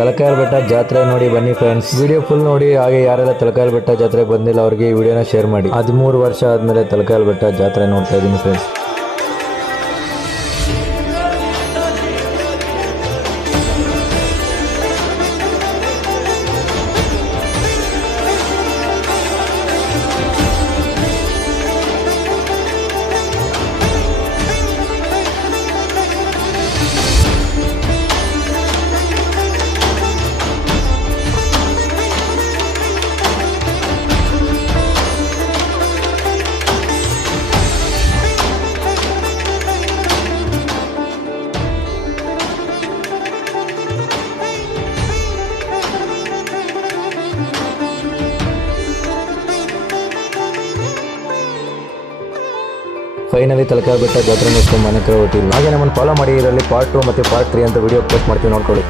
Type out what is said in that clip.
ತಲಕಾಯಲ ಬೆಟ್ಟ ಜಾತ್ರೆ ನೋಡಿ ಬನ್ನಿ ಫ್ರೆಂಡ್ಸ್. ವಿಡಿಯೋ ಫುಲ್ ನೋಡಿ. ಹಾಗೆ ಯಾರೆಲ್ಲ ತಲಕಾಯಲ ಬೆಟ್ಟ ಜಾತ್ರೆಗೆ ಬಂದಿಲ್ಲ ಅವ್ರಿಗೆ ಈ ವಿಡಿಯೋನ ಶೇರ್ ಮಾಡಿ. 13 ವರ್ಷ ಆದ್ಮೇಲೆ ತಲಕಾಯಲ ಬೆಟ್ಟ ಜಾತ್ರೆ ನೋಡ್ತಾ ಇದ್ದೀನಿ ಫ್ರೆಂಡ್ಸ್. ಫೈನಲಿ ತಲಕಾಯಲ ಬೆಟ್ಟ ಜಾತ್ರೆ ಮುಗಿಸ್ಕೊಂಡು ಮನೆ ಕಡೆ ಹೊರಟಿಲ್ಲ. ಹಾಗೆ ನಮ್ಮನ್ನು ಫಾಲೋ ಮಾಡಿ. ಇದರಲ್ಲಿ ಪಾರ್ಟ್ 2 ಮತ್ತು ಪಾರ್ಟ್ 3 ಅಂತ ವಿಡಿಯೋ ಪೋಸ್ಟ್ ಮಾಡ್ತೀವಿ, ನೋಡ್ಕೊಳ್ಳಿ.